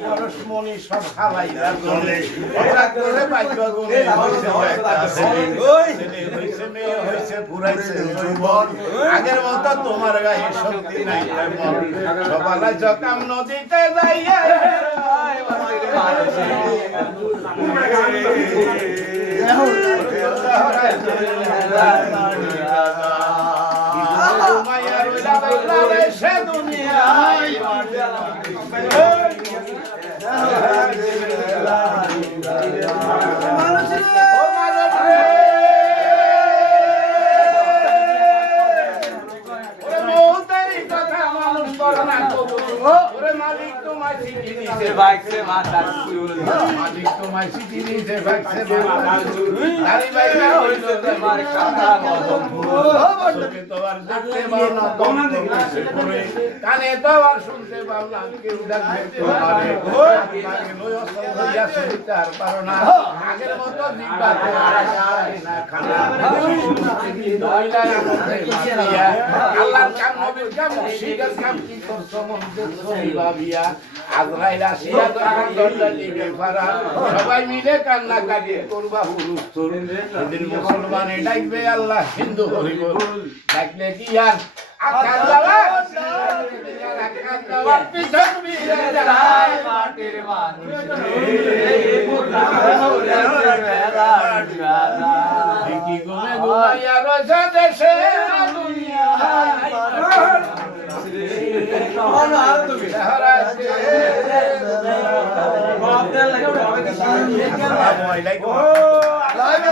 পরশমণি সব খালাইয়া চলে হঠাৎ করে বাক্য গুণে হয়েছে মেয়ে হয়েছে পুরাইছে জীবন আগের মতো তোমার গায়ে শক্তি নাই সকালে জকাম নদীতে যাইয়া সে দুনিয়ায় মালিক তোমায় চিঠি দিছে ভাগছে মাথা মালিক তোমায় চিঠি দিছে ভাগছে দাড়ি বাইরা হইলো তোমার কাটা মদন চোখে তো আর দেখতে পাও না তোমরা দেখতে পড়ে কানে তো আর শুনতে পাও না কেউ ডাকতে পারে আগে লয় সন্ধ্যা শুনতে আর পারো না আগের মতো জিব্বাতে না খানা দইলা আমাদের আল্লাহর কাম নবীর কাম মুর্শিদের কাম কি করছো মন দেখছো ভাবিয়া আজরাইল আসিয়া দরজা দিবে পারা সবাই মিলে কান্না কাটি করবা হুলুস্থুল সেদিন মুসলমানে ডাকবে আল্লাহ হিন্দু হরিব ডাকলে কি আর আকাশ যাওয়া আকাশ যাওয়া পিছন বিরে যায় মাটির মানুষ কি গুমে গুমাইয়া রোজা দেশে দুনিয়া আসসালামু আলাইকুম